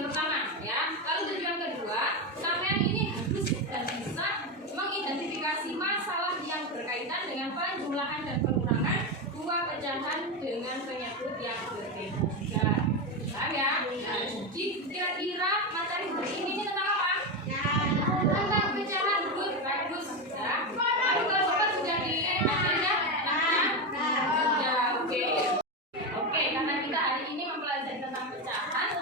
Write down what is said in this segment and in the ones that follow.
tujuan pertama ya. Lalu tujuan kedua, sampean ini harus dan bisa mengidentifikasi masalah yang berkaitan dengan penjumlahan dan pengurangan dua pecahan dengan penyebut yang berbeda. Paham ya? Nah, kira-kira materi hari ini tentang apa? Tentang pecahan. Good, bagus ya. Lalu kalau cepat sudah di materinya? Ya, oke. Oke, karena kita hari ini mempelajari tentang pecahan.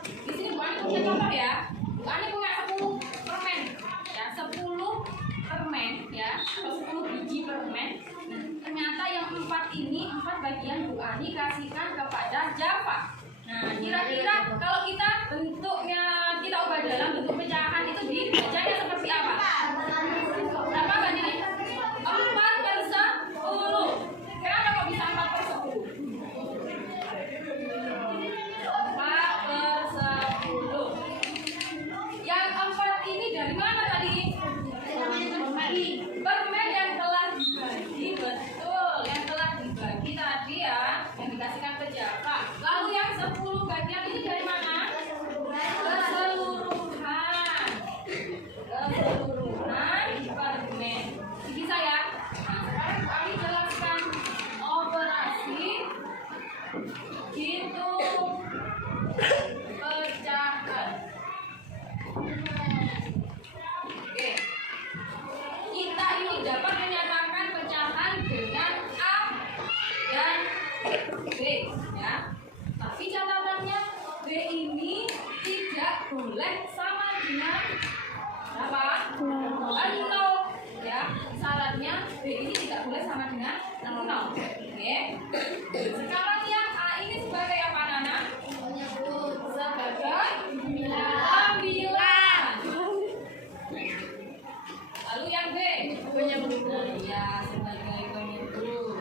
Di sini Bu Ani punya contoh ya. Bu Ani punya 10 permen ya, 10 permen ya, atau 10 biji permen. Ternyata yang 4 ini 4 bagian Bu Ani kasihkan kepada Java. Nah, kira-kira kalau kita bentuknya kita ubah dalam bentuk pecahan itu dibacanya seperti apa? Berapa Mbak Dini? 4/10. Kenapa kok bisa 4/10? 4/10. Yang 4 ini dari mana tadi? Permen yang telah dibagi, betul, yang telah dibagi tadi ya, yang dikasihkan ke Java. Lalu yang 10 bagian ini dari mana? Keseluruhan permen. Bisa ya? Nah, sekarang kami jelaskan operasi hitung pecahan. Oke. Kita ini dapat menyatakan pecahan dengan A dan B ya. Tapi catatannya B ini tidak boleh sama dengan berapa? 0 ya. Syaratnya B ini tidak boleh sama dengan 0. Oke. Sekarang yang A ini sebagai apa Nana? Sebagai ambilan. Lalu yang B penyebut ya, sebagai penyebut.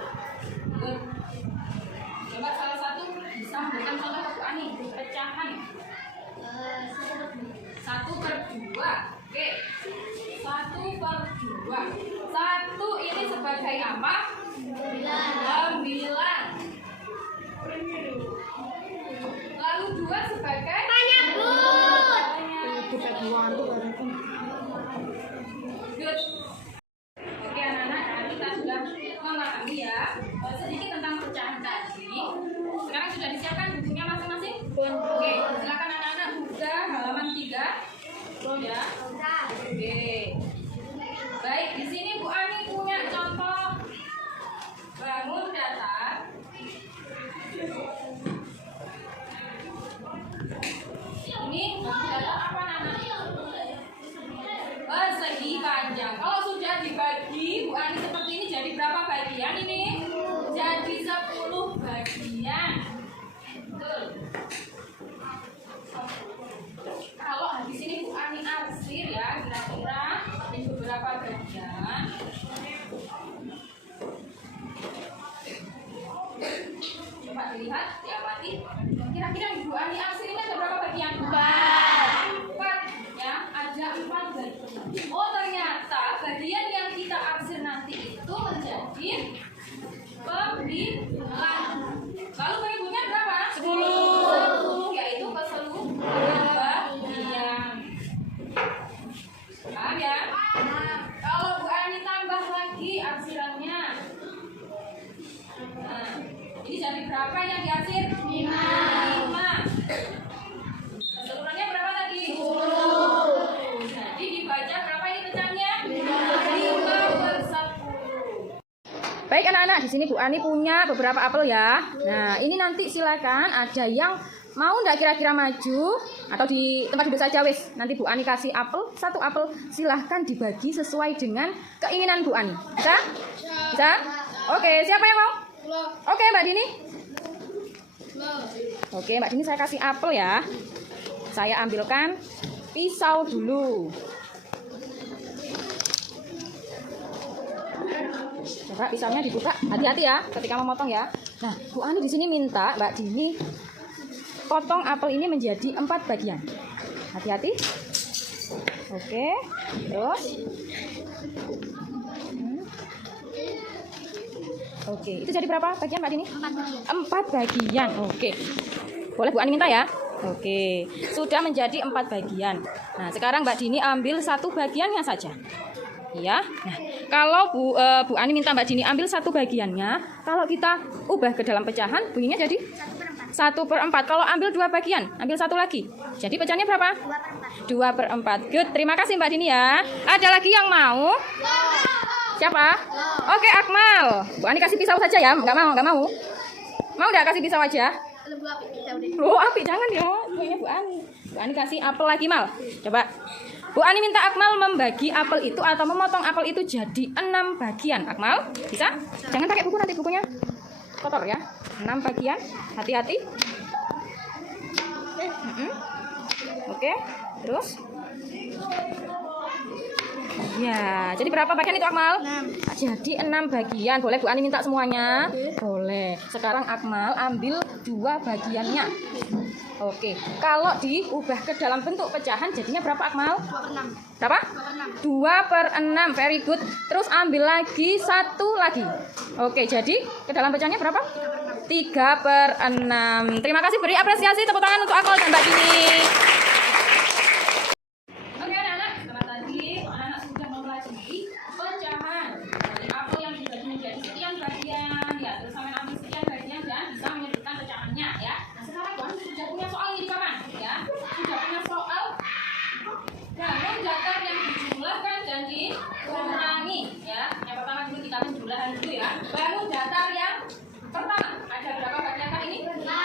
Coba salah satu bisa memberikan contoh ke Bu Ani pecahan. 1/2. Oke. 1/2. 1 ini sebagai apa? Ambilan. Lalu 2 sebagai penyebut. Good. Oke anak-anak, kita sudah memahami ya sedikit tentang pecahan tadi. Sekarang sudah disiapkan bukunya masing-masing? Oke, silakan anak-anak buka halaman 3. Ya. Oke. Baik, di sini Bu Ani punya contoh bangun datar. Ini bangun datar apa Nana? Persegi panjang. Kalau sudah dibagi Bu Ani seperti ini jadi berapa bagian ini? Jadi 10 bagian. Betul. Kalau habis ini Bu Ani arsir ya, kira-kira ini beberapa bagian. Coba dilihat, diamati. Kira-kira Bu Ani arsir ini ada berapa bagian? 4 ya, ada 4 bagian. Oh ternyata bagian yang kita arsir nanti itu menjadi pembilang. Lalu penyebutnya berapa? 10, yaitu keseluruhan bagian. Paham ya? Kalau Bu Ani tambah lagi arsirannya, nah, ini jadi berapa yang diarsir? 5. Keseluruhannya berapa tadi? 10. Jadi dibaca berapa ini pecahnya? 5/10. Baik anak-anak, di sini Bu Ani punya beberapa apel ya. Nah, ini nanti silakan ada yang mau enggak kira-kira maju atau di tempat duduk saja wis. Nanti Bu Ani kasih apel, 1 apel, silahkan dibagi sesuai dengan keinginan Bu Ani. Bisa? Bisa? Oke, siapa yang mau? Oke, Mbak Dini. Oke, Mbak Dini saya kasih apel ya. Saya ambilkan pisau dulu. Coba pisaunya dibuka, hati-hati ya ketika memotong ya. Nah, Bu Ani di sini minta Mbak Dini potong apel ini menjadi 4 bagian. Hati-hati. Oke, terus. Oke, itu jadi berapa bagian Mbak Dini? 4 bagian. Oke. Boleh Bu Ani minta ya. Oke, sudah menjadi 4 bagian. Nah, sekarang Mbak Dini ambil 1 bagiannya saja. Ya, nah, kalau Bu Ani minta Mbak Dini ambil 1 bagiannya, kalau kita ubah ke dalam pecahan, bunyinya jadi 1/4. Kalau ambil 2 bagian, ambil 1 lagi. Jadi pecahannya berapa? 2/4. Good, terima kasih Mbak Dini ya. Ada lagi yang mau? Siapa? Oke, Akmal. Bu Ani kasih pisau saja ya, nggak mau. Mau nggak kasih pisau aja? Loh, api jangan ya. Ini Bu Ani. Bu Ani kasih apel lagi, Mal. Coba. Bu Ani minta Akmal membagi apel itu atau memotong apel itu jadi 6 bagian. Akmal, bisa? Jangan pakai buku, nanti bukunya kotor ya. 6 bagian. Hati-hati. Oke. Terus? Ya, jadi berapa bagian itu Akmal? 6. Jadi 6 bagian. Boleh Bu Ani minta semuanya? Boleh. Sekarang Akmal ambil 2 bagiannya. Oke. Kalau diubah ke dalam bentuk pecahan jadinya berapa Akmal? 2/6. Berapa? 2/6. Very good. Terus ambil lagi 1 lagi. Oke, jadi ke dalam pecahannya berapa? 3/6. Terima kasih, beri apresiasi, tepuk tangan untuk Akmal dan Mbak Dini. Oke anak-anak, selamat pagi. Anak-anak sudah mempelajari pecahan dari apel yang dibagi menjadi sekian bagian. Ya, terus sampai ambil sekian bagian dan bisa menyebutkan pecahannya ya. Nah, sekarang Tuhan sudah punya soal ini di papan ya. Sudah punya soal bangun datar yang dijumlahkan dan dikurangi ya. Yang pertama dulu kita penjumlahan dulu ya. Bangun datar yang pertama ada berapa bagian kan ini? Berapa?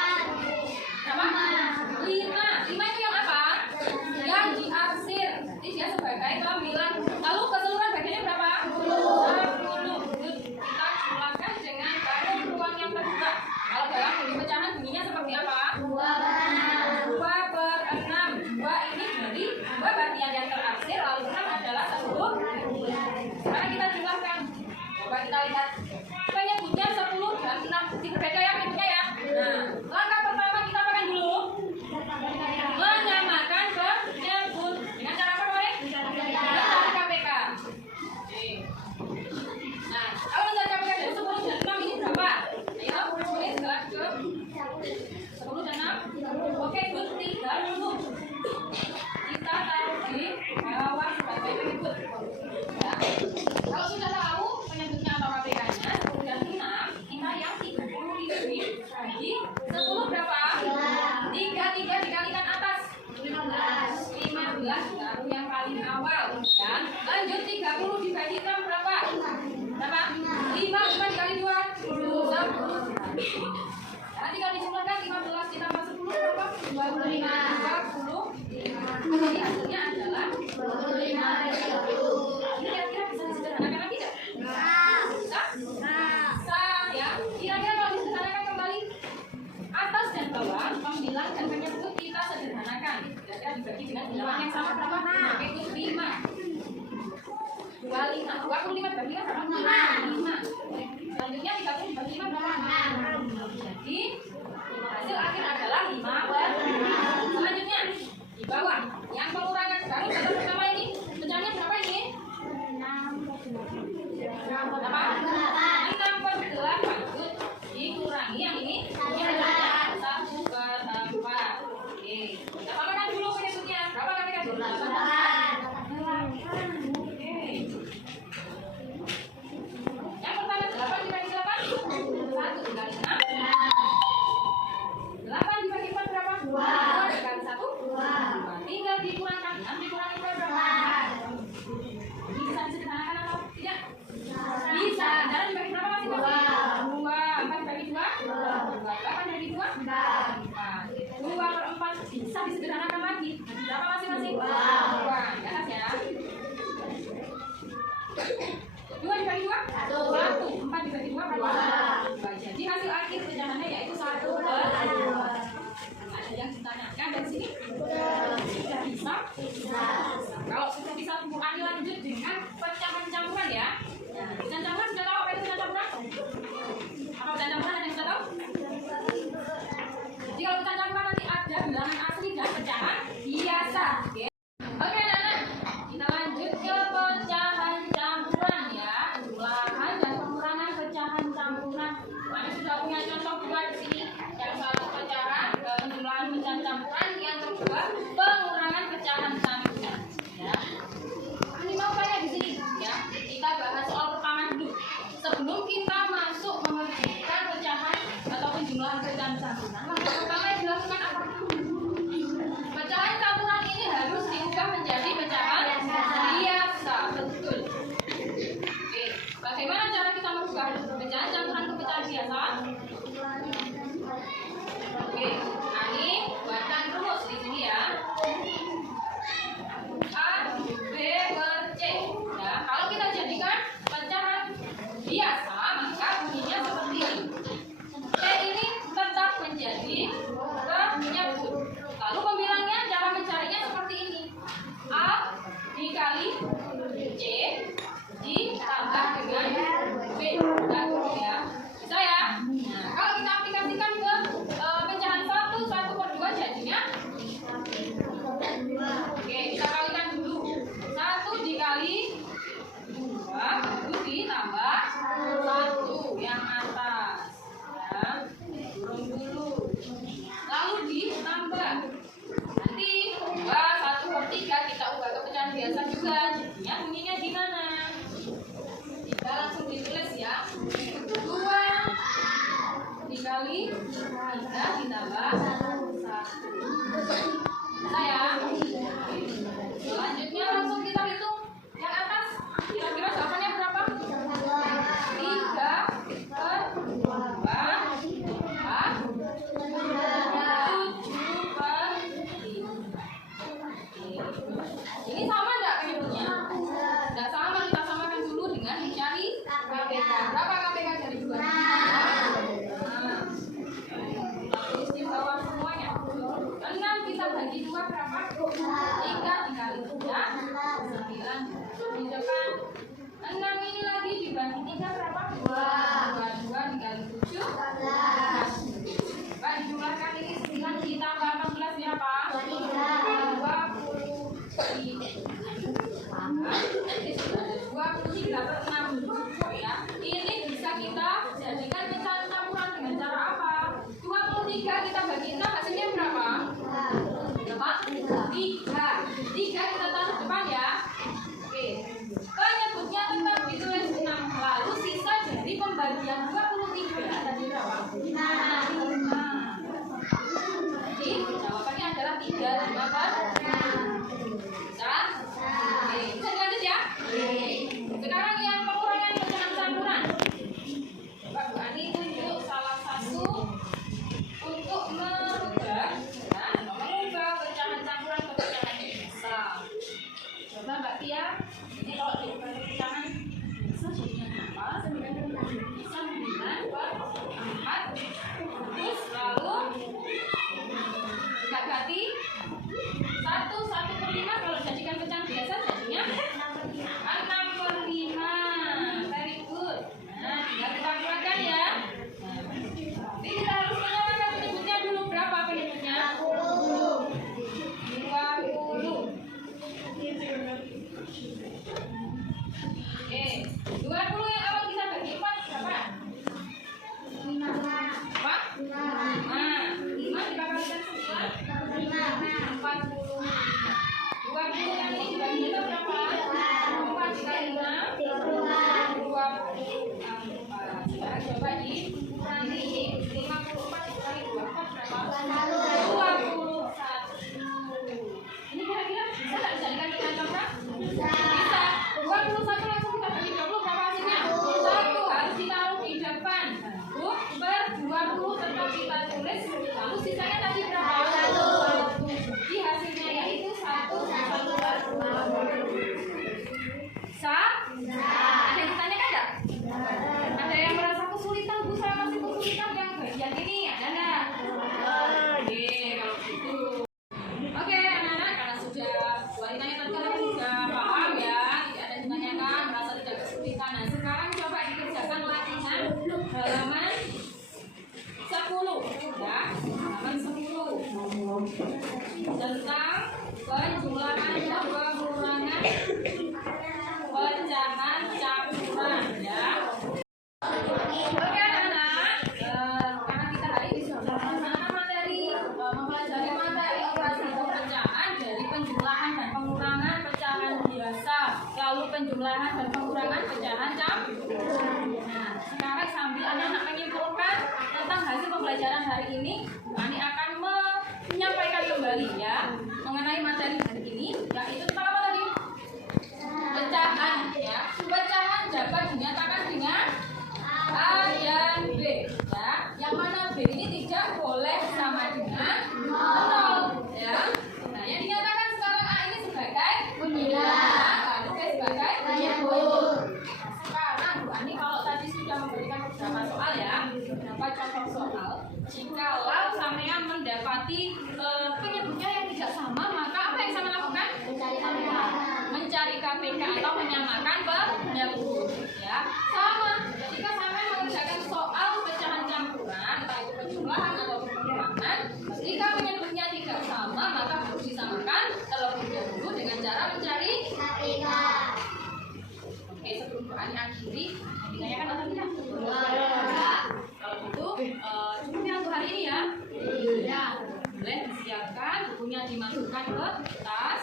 5. 5 itu yang apa? Yang diarsir. Jadi dia sebagai pembilang. Lalu keseluruhan bagiannya berapa? 10. Kita jumlahkan dengan bangun ruang yang kedua. Kalau dalam bunyi pecahan bunyinya seperti apa? 2/6. 2 ini dari 2 bagian yang terarsir. Lalu 6 adalah 10. Sekarang kita jumlahkan. Coba kita lihat. Penyebutnya 10 dan 6. Berbeda ya penyebutnya ya. Nah, langkah pertama kita apakan dulu? Menyamakan penyebut. Dengan cara apa kemarin? Mencari KPK. Oke. Nah, kalau mencari KPK dari 10 dan 6 ini berapa? Ayo, boleh segera ke 10 dan 6. Oke, good. 30. Kita taruh di bawah sebagai penyebut. Ya. Kalau sudah tahu penyebutnya atau KPK-nya 10 dan 6, kita yang 30 ini bagi 10 berapa? 3 dikalikan atas 15 taruh yang paling awal dan lanjut 30 dibagi 6 berapa? Berapa? 5 dikali 2 10. Nah, tinggal dijumlahkan 15 ditambah 10 berapa? 20. Jadi hasilnya adalah 25. Ini kira-kira bisa disederhanakan lagi tidak? Bisa? Bisa ya. Kira-kira kalau disederhanakan kembali atas dan bawah, pembilang dan penyebut kita sederhanakan. Kira-kira dibagi dengan bilangan yang sama berapa? Yaitu 5. 25 dibagi berapa? 5. Selanjutnya 30 dibagi 5 berapa? Jadi hasil akhir adalah 5/5. Selanjutnya di bawah yang pengurangan sekarang kata pertama ini pecahannya berapa ini? 6/8. Dikurangi yang ini adalah 1/4. Oke, kita tambahkan dulu penyebutnya. Berapa KPK? 8. Oke. Yang pertama 8 dibagi 8. 1 dikali 6. 8 dibagi 4 berapa? 2 dikali 1. 2. Tinggal dikurangkan. 6 dikurangi berapa? Ini bisa disederhanakan atau tidak? Bisa. Cara dibagi berapa masih? 2. 4 dibagi 2? 8 dibagi 2? 4. 2/4 bisa disederhanakan lagi. Berapa masing-masing? 2. Di atas ya. 2 dibagi 2? 1. 4 dibagi 2 berapa? 2. Jadi hasil akhir pecahannya yaitu 1/2. Ada yang ditanyakan dari sini? Sudah bisa? Kalau sudah bisa, Bu Ani lanjut dengan pecahan campuran ya. Nah, pecahan campuran sudah tahu apa itu pecahan campuran? Apa pecahan campuran ada yang sudah tahu? Jadi kalau pecahan campuran nanti ada bilangan asli dan pecahan biasa. Oke. Oke anak-anak, kita lanjut ke pecahan campuran ya. Jumlahan dan pengurangan pecahan campuran. Mana sudah punya contoh dua di sini. Yang satu pecahan penjumlahan pecahan campuran, Pertama yang dilakukan apa? Pecahan campuran ini harus diubah menjadi pecahan biasa. Betul. Oke, bagaimana cara kita merubah pecahan campuran ke pecahan biasa? Oke, nah ini buatkan rumus di sini ya. A, B, per C. Ya, kalau kita jadikan pecahan biasa, maka bunyinya seperti ini. C ini tetap menjadi penyebut. Lalu pembilangnya, cara mencarinya seperti ini. A dikali C ditambah dengan B. Nah, ya. Bisa ya? Nah, kalau kita aplikasikan ke pecahan 1/2 jadinya. Oke, kita kalikan dulu. 1 dikali 2 itu ditambah 1 yang atas. Ya, turun dulu. Lalu ditambah. Nanti 1/3 kita ubah ke pecahan biasa juga. Jadinya bunyinya gimana? Kita langsung ditulis ya. 2 dikali 3 ditambah 1. Bisa ya? Selanjutnya langsung kita hitung yang atas. Kira-kira jawabannya berapa? 3/7/3. Ini sama enggak penyebutnya? Enggak sama, kita samakan dulu dengan mencari KPK. Berapa KPK dari 2? Tulis di bawah semuanya. 6 kita bagi 2 berapa? 3 dikali 3 9 di depan. 6 ini lagi dibagi 3 berapa? 2 dikali 7 14. Pak, dijumlahkan ini 9 ditambah 14 berapa? 23/6 ya. Ini bisa kita jadikan pecahan campuran dengan cara apa? 23 kita bagi 6 hasilnya berapa? 3. 3 kita taruh depan ya. Oke. Penyebutnya tetap ditulis 6. Lalu sisa dari pembagian 23 tadi berapa? 5. Jadi jawabannya adalah 3/5/6. Bisa? Oke, bisa dilanjut ya? Sekarang yang pengurangan pecahan campuran. Pak Bu Ani tunjuk salah satu untuk merubah pecahan campuran ke pecahan biasa. Coba Mbak Tia, ini kalau diubah ke pecahan biasa jadinya berapa? 9/4. Terus lalu Mbak Gati 1/5 kalau jadikan pecahan biasa jadinya 6/5. Very good. Nah, tinggal kita buatkan ya. Tapi kita harus menyamakan penyebutnya dulu. Berapa penyebutnya? 20. Oke, 20 yang awal kita bagi 4 berapa? 5. 5 dibakalikan 9 40. 20 yang ini dibagi itu berapa? 4 dikali 6 24. Sekarang coba dikurangi ini. 54 dikali 24 berapa? 21. Ini kira-kira bisa nggak dijadikan pecahan campuran? Bisa. 21 langsung kita bagi 20 berapa hasilnya? 1 harus ditaruh di depan. 20 tetap kita tulis. Lalu sisanya tadi berapa? 1. Jadi hasilnya yaitu 1/1/2. Bisa? Ada yang ditanyakan nggak? Ada yang merasa kesulitan? Bu, saya masih kesulitan yang bagian ini. Ada nggak? Oke, kalau gitu. Oke, anak-anak, karena sudah wanitanya tadi kalian sudah paham ya, tidak ada yang ditanyakan, merasa tidak kesulitan. Nah, sekarang coba dikerjakan latihan halaman 10 ya, halaman 10 tentang penjumlahan dan pengurangan pecahan campuran ya. Oke anak-anak, karena kita hari ini sudah mempelajari materi operasi pecahan dari penjumlahan dan pengurangan pecahan biasa, lalu penjumlahan dan pengurangan pecahan campuran. Nah, sekarang sambil anak-anak menyimpulkan tentang hasil pembelajaran hari ini Bu Ani akan menyampaikan kembali ya mengenai materi hari ini, yaitu tentang apa tadi? Pecahan ya. Pecahan dapat dinyatakan dengan A dan B ya. Yang mana B ini tidak boleh sama dengan 0 ya. Nah, yang dinyatakan sekarang A ini sebagai penyebab, lalu B sebagai penyebut. Sekarang Bu Ani kalau tadi sudah memberikan beberapa soal ya, beberapa contoh soal. Jikalau sampean mendapati penyebutnya yang tidak sama, maka apa yang sama lakukan? Mencari KPK atau menyamakan penyebut ya. Sama ketika sampean mengerjakan soal pecahan campuran, entah itu penjumlahan atau pengurangan, ketika penyebutnya tidak sama, maka harus disamakan terlebih dahulu dengan cara mencari KPK. Oke, sebelum Bu Ani akhiri, ditanyakan atau tidak? Kalau gitu, cukup ya untuk hari ini ya. Iya. Boleh disiapkan, bukunya dimasukkan ke tas.